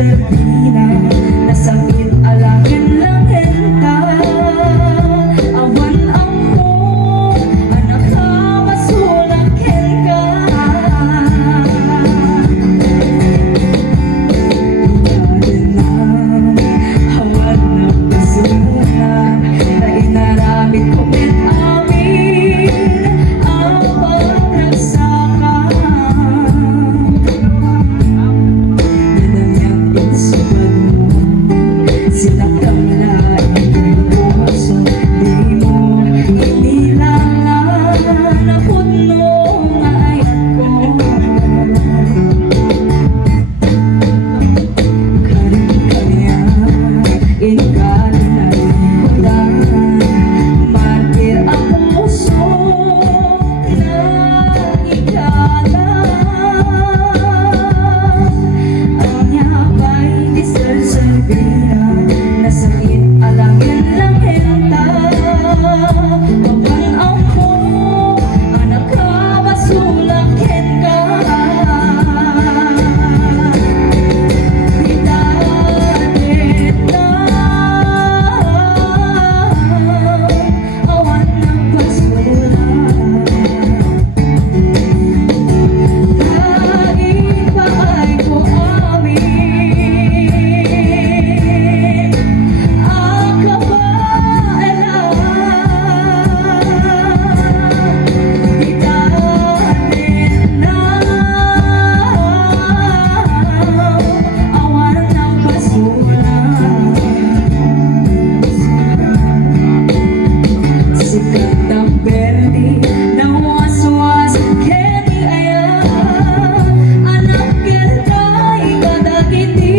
Servina, nasakit alangin lang henta. Awan ako, anak ka, masulang ka. Awan na basura, na inaramit ko met amin ang pagragsakan. Sinakang laing puso, di mo inilangan na puno nga ayat ko. Karing-kanya, ikalinay ko lang, martir ang puso na ikalang. Ang yabay di Servina, nasakit alangin lang henta. Awan ako, anak ka, masulang ka. Bitalit na, awan ng pasulang. Kahit pa ay ko amin ang kabailan. Bitalit na, awan ng pasulang. Sikat ng berde na waswas kemi ayan, anak kita ikadagiti.